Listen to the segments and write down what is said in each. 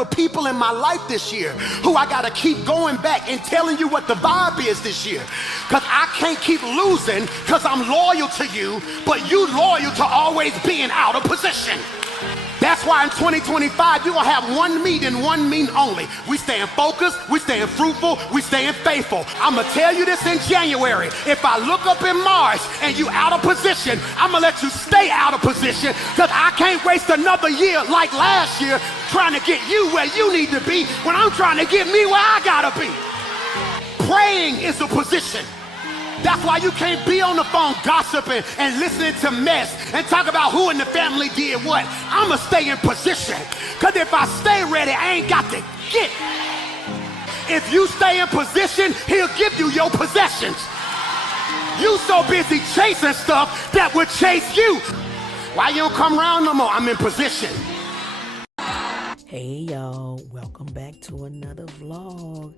for people in my life this year who I gotta keep going back and telling you what the vibe is this year. Cause I can't keep losing cause I'm loyal to you, but you loyal to always being out of position. That's why in 2025, you're gonna have one meet and one meeting only. We staying focused, we staying fruitful, we staying faithful. I'm gonna tell you this in January. If I look up in March and you out of position, I'm gonna let you stay out of position because I can't waste another year like last year trying to get you where you need to be when I'm trying to get me where I gotta be. Praying is a position. That's why you can't be on the phone gossiping and listening to mess and talk about who in the family did what. I'ma stay in position. Cause if I stay ready, I ain't got to get. If you stay in position, he'll give you your possessions. You so busy chasing stuff that would chase you. Why you don't come around no more? I'm in position. Hey y'all, welcome back to another vlog.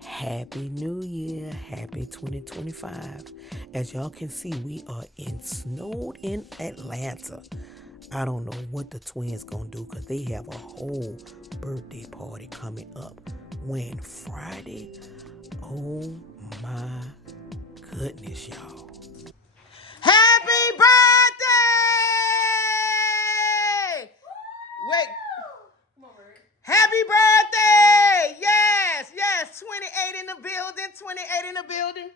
Happy New Year, happy 2025. As y'all can see, we are snowed in Atlanta. I don't know what the twins gonna do because they have a whole birthday party coming up. When? Friday? Oh my goodness, y'all. Happy birthday! Wait. Happy birthday! Yes, 28 in the building, 28 in the building.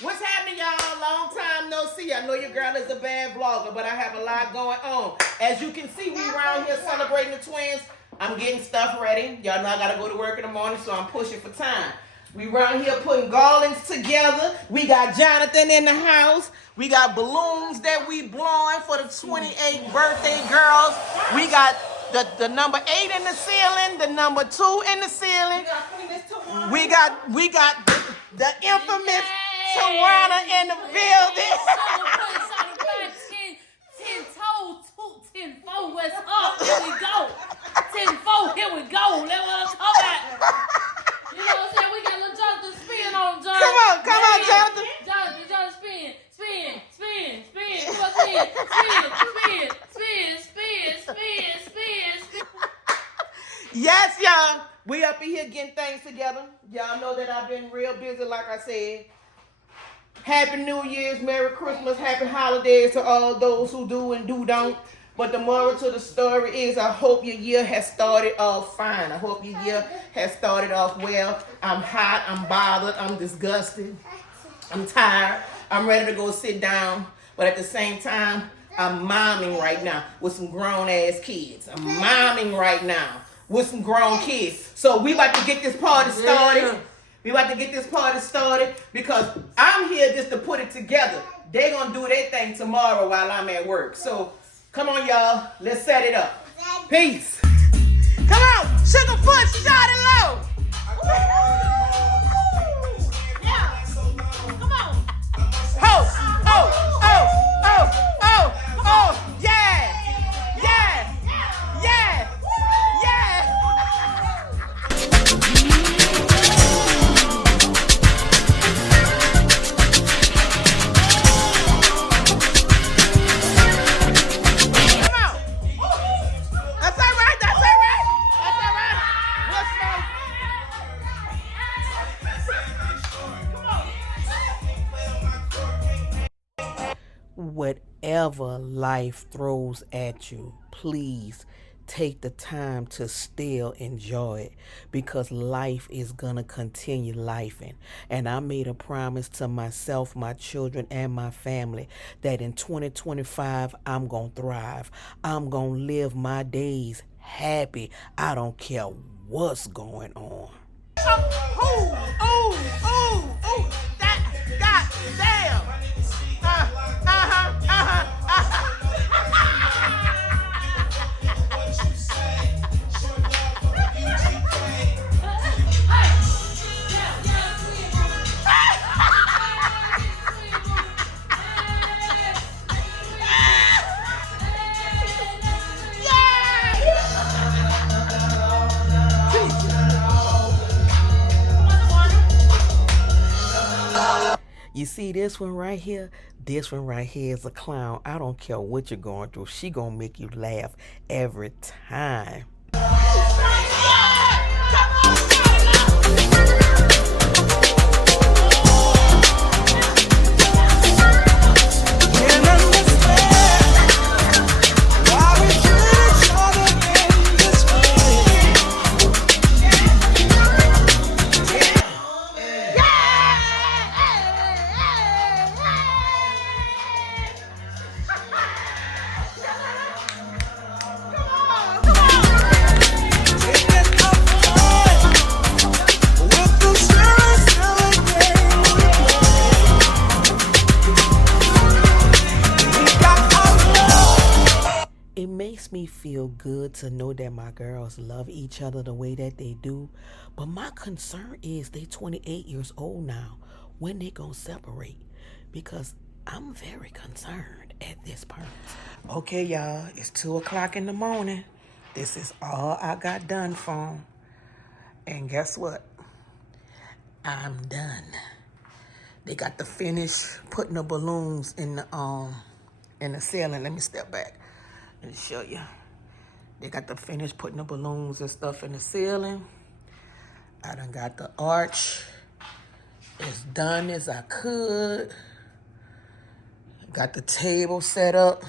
What's happening, y'all? Long time no see. I know your girl is a bad vlogger, but I have a lot going on. As you can see, we around here celebrating the twins. I'm getting stuff ready. Y'all know I gotta go to work in the morning, so I'm pushing for time. We around here putting garlands together. We got Jonathan in the house. We got balloons that we blowing for the 28 birthday girls. We got the number 8 in the ceiling, the number 2 in the ceiling. We got the infamous Tawana in the building. 10-4, what's up? Here we go. 10-4, here we go. Let us talk about. You know what I'm saying? We got little Jonathan spin on him, Jonathan. Come on, Jonathan. Jonathan, spin. Yes, y'all. We up in here getting things together. Y'all know that I've been real busy, like I said. Happy New Year's, Merry Christmas, Happy Holidays to all those who do and do don't. But the moral to the story is I hope your year has started off fine. I hope your year has started off well. I'm hot, I'm bothered, I'm disgusted, I'm tired. I'm ready to go sit down. But at the same time, I'm momming right now with some grown-ass kids. I'm momming right now with some grown kids. So we about to get this party started. Yeah. We about to get this party started because I'm here just to put it together. They're going to do their thing tomorrow while I'm at work. So come on, y'all. Let's set it up. Peace. Come on. Sugarfoot, shot it low. Yeah. Come on. Oh, yeah. Whatever life throws at you, please take the time to still enjoy it because life is gonna continue lifing. And I made a promise to myself, my children, and my family that in 2025 I'm gonna thrive. I'm gonna live my days happy. I don't care what's going on. God damn. You see this one right here? This one right here is a clown. I don't care what you're going through. She gonna make you laugh every time. feel good to know that my girls love each other the way that they do. But my concern is they 28 years old now. When they gonna separate? Because I'm very concerned at this point. Okay, y'all, it's 2 o'clock in the morning. This is all I got done for 'em. And guess what? I'm done. They got to finish putting the balloons in the ceiling. Let me step back and show you. They got to finish putting the balloons and stuff in the ceiling. I done got the arch as done as I could. Got the table set up.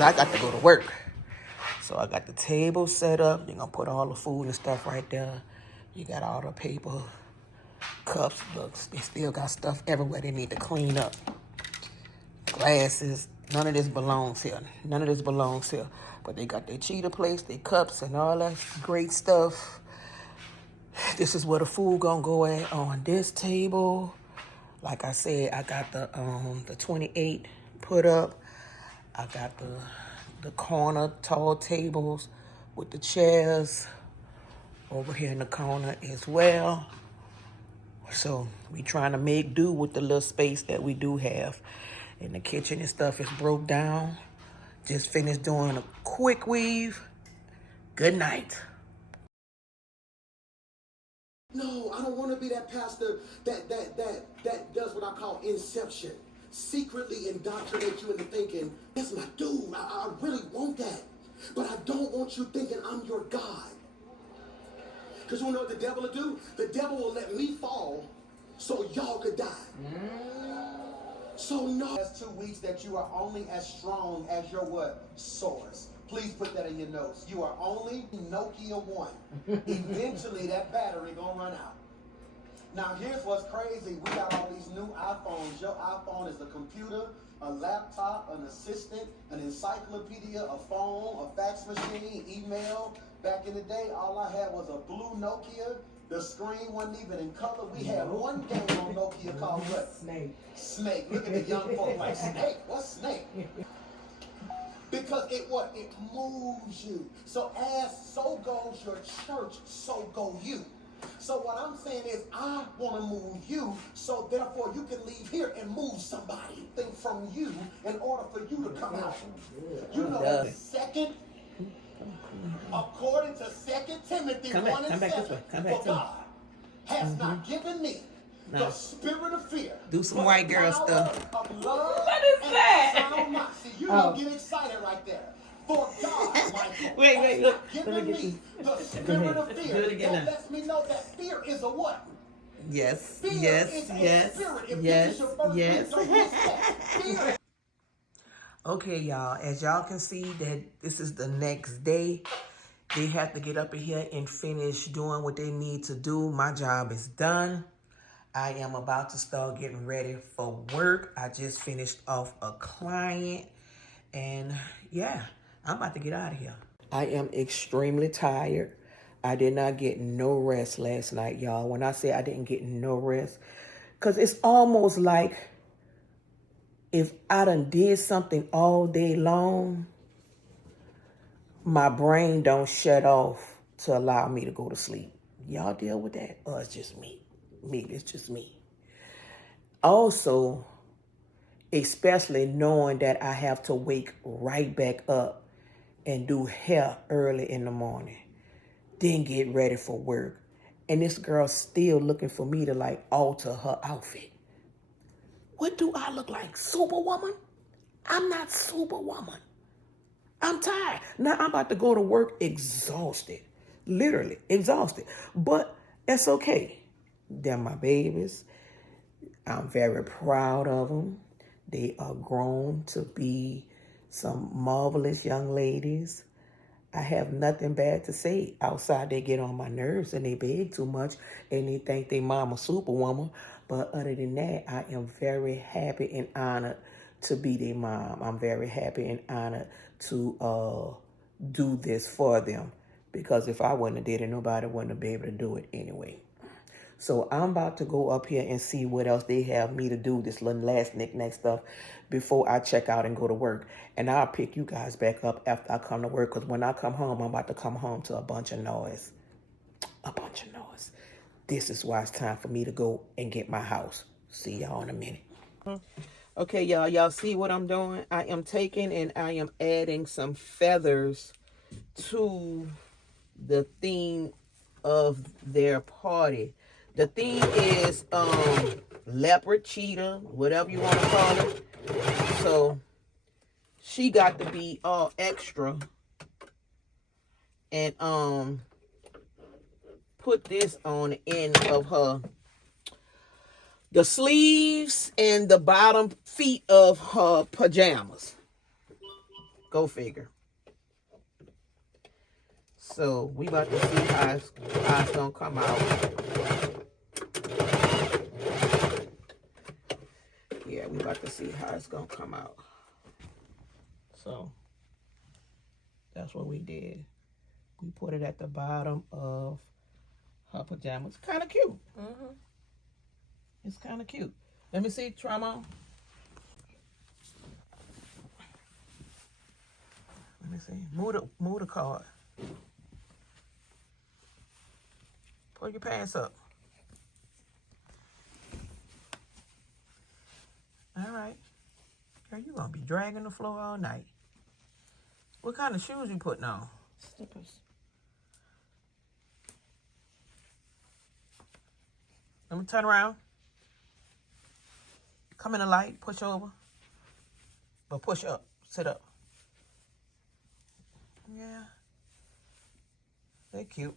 I got to go to work. So I got the table set up. You're gonna put all the food and stuff right there. You got all the paper, cups. Look, they still got stuff everywhere they need to clean up. Glasses. None of this belongs here. None of this belongs here. But they got their cheetah plates, their cups, and all that great stuff. This is where the food gonna go at on this table. Like I said, I got the 28 put up. I got the corner tall tables with the chairs over here in the corner as well. So we trying to make do with the little space that we do have. And the kitchen and stuff is broke down. Just finished doing a quick weave. Good night. No, I don't want to be that pastor that does what I call inception. Secretly indoctrinate you into thinking, that's my dude. I really want that. But I don't want you thinking I'm your God. Because you know what the devil will do? The devil will let me fall so y'all could die. So no. That's 2 weeks that you are only as strong as your what? Source. Please put that in your notes. You are only Nokia 1. Eventually that battery gonna run out. Now here's what's crazy. We got all these new iPhones. Your iPhone is a computer, a laptop, an assistant, an encyclopedia, a phone, a fax machine, email. Back in the day, all I had was a blue Nokia. The screen wasn't even in color. We had one game on Nokia called what? Snake. Snake. Look at the young folk like, Snake? What's Snake? Because it what? It moves you. So so goes your church, so go you. So what I'm saying is I want to move you, so therefore you can leave here and move somebody from you in order for you to come out. You know that the second, according to 2 Timothy 1 and 7, for God has not given me the spirit of fear. Do some white girl stuff. Of love What is and that? sound mind. See, you don't get excited right there. For God, Michael, Wait, has look. not given Let me get me the spirit of fear. Do it again That now. lets me know that fear is a what? Yes, Fear yes, is a yes, spirit. If yes, this is your first yes. week, don't miss that. Fear. Okay, y'all, as y'all can see that this is the next day. They have to get up in here and finish doing what they need to do. My job is done. I am about to start getting ready for work. I just finished off a client. And yeah, I'm about to get out of here. I am extremely tired. I did not get no rest last night, y'all. When I say I didn't get no rest, because it's almost like if I done did something all day long, my brain don't shut off to allow me to go to sleep. Y'all deal with that? Or it's just me? It's just me. Also, especially knowing that I have to wake right back up and do hair early in the morning, then get ready for work. And this girl's still looking for me to like alter her outfit. What do I look like? Superwoman? I'm not Superwoman. I'm tired. Now I'm about to go to work exhausted. Literally exhausted. But that's okay. They're my babies. I'm very proud of them. They are grown to be some marvelous young ladies. I have nothing bad to say. Outside, they get on my nerves and they beg too much and they think they mama superwoman. But other than that, I am very happy and honored to be their mom. I'm very happy and honored to do this for them. Because if I wouldn't have did it, nobody wouldn't have been able to do it anyway. So I'm about to go up here and see what else they have me to do, this little last knick-knack stuff, before I check out and go to work. And I'll pick you guys back up after I come to work, because when I come home, I'm about to come home to a bunch of noise. A bunch of noise. This is why it's time for me to go and get my house. See y'all in a minute. Okay, y'all see what I'm doing? I am taking and I am adding some feathers to the theme of their party. The theme is leopard, cheetah, whatever you want to call it. So she got to be all extra and put this on the end of the sleeves and the bottom feet of her pajamas. Go figure. So we about to see how it's gonna come out. Yeah, we about to see how it's gonna come out. So that's what we did. We put it at the bottom of her pajamas. Kind of cute. Mm-hmm. It's kind of cute. Let me see. Try them on. Let me see. Move the card. Pull your pants up. All right. Girl, you gonna be dragging the floor all night. What kind of shoes you putting on? Slippers. Let me turn around. Come in the light. Push over. But push up. Sit up. Yeah. They're cute.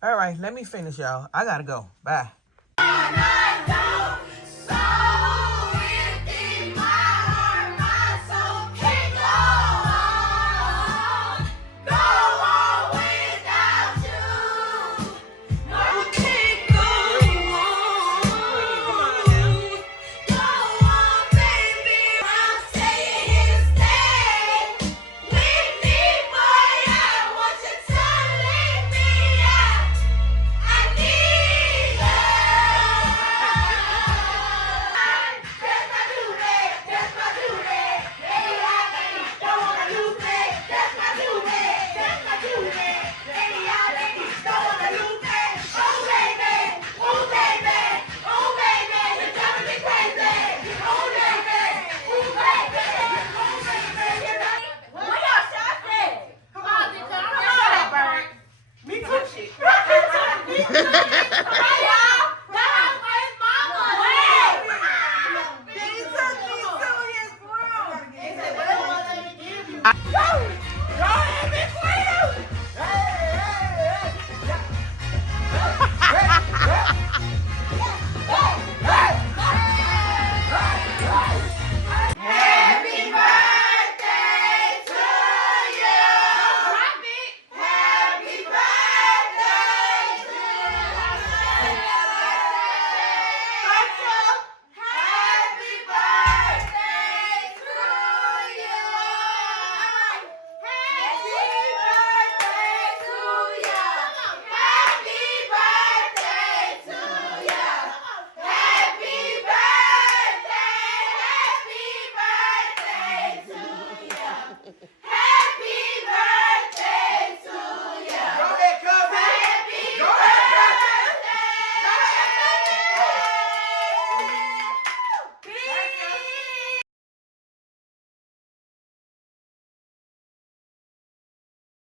All right, let me finish, y'all. I gotta go. Bye.